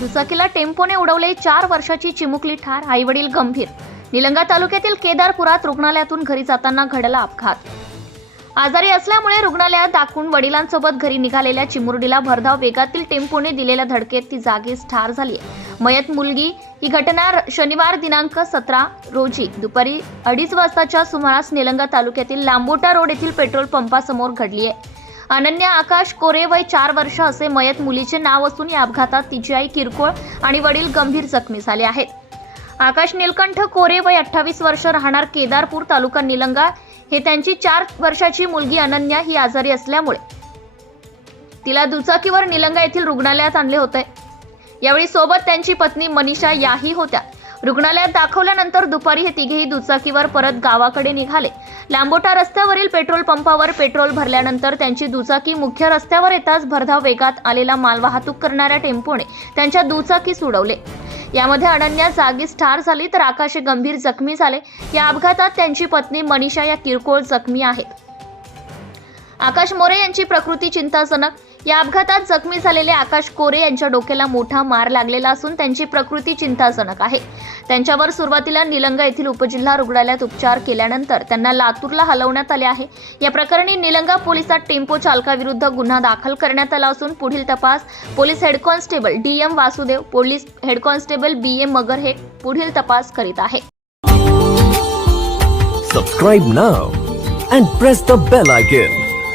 दुचाकीला टेम्पोने उडवले चार वर्षाची चिमुकली ठार आईवडील गंभीर. निलंगा तालुक्यातील केदारपुरात रुग्णालयातून घरी जाताना घडला अपघात. आजारी असल्यामुळे रुग्णालयात दाखवून वडिलांसोबत घरी निघालेल्या चिमुरडीला भरधाव वेगातील टेम्पोने दिलेल्या धडकेत ती जागीच ठार झाली मयत मुलगी ही घटना र- शनिवार दिनांक सतरा रोजी दुपारी अडीच वाजताच्या सुमारास निलंगा तालुक्यातील लांबोटा रोड येथील पेट्रोल पंपासमोर घडली आहे. अनन्या आकाश कोरे वय चार वर्ष असे मयत मुलीचे नाव असून या अपघातात तिची आई किरकोळ आणि वडील गंभीर जखमी झाले आहेत. आकाश निलकंठ कोरे वय अठ्ठावीस वर्ष राहणार केदारपूर तालुका निलंगा. हे त्यांची चार वर्षाची मुलगी अनन्या ही आजारी असल्यामुळे. तिला दुचाकीवर निलंगा येथील रुग्णालयात आणले होते. यावेळी सोबत त्यांची पत्नी मनीषा याही होत्या. रुग्णालयात दाखवल्यानंतर दुपारी हे तिघेही दुचाकीवर परत गावाकडे निघाले. लांबोटा रस्त्यावरील पेट्रोल पंपावर पेट्रोल भरल्यानंतर त्यांची दुचाकी मुख्य रस्त्यावर येताच भरधाव वेगात आलेला मालवाहतूक करणाऱ्या टेम्पोने त्यांच्या दुचाकी सोडवले. यामध्ये अनन्या जागीच ठार झाली तर आकाश गंभीर जखमी झाले. या अपघातात त्यांची पत्नी मनीषा या किरकोळ जखमी आहेत. आकाश मोरे यांची प्रकृती चिंताजनक. या अपघातात जखमी झालेले आकाश कोरे यांच्या डोक्याला मोठा मार लागलेला असून त्यांची प्रकृती चिंताजनक आहे. त्यांच्यावर सुरुवातीला निलंगा येथील उपजिल्हा रुग्णालयात उपचार केल्यानंतर त्यांना लातूरला हलवण्यात आले आहे. या प्रकरणी निलंगा पोलिसात टेम्पो चालकाविरुद्ध गुन्हा दाखल करण्यात आला असून पुढील तपास police head constable D M Vasudev police head constable B M Magar हे पुढील तपास करीत आहे. Subscribe now and press the bell icon.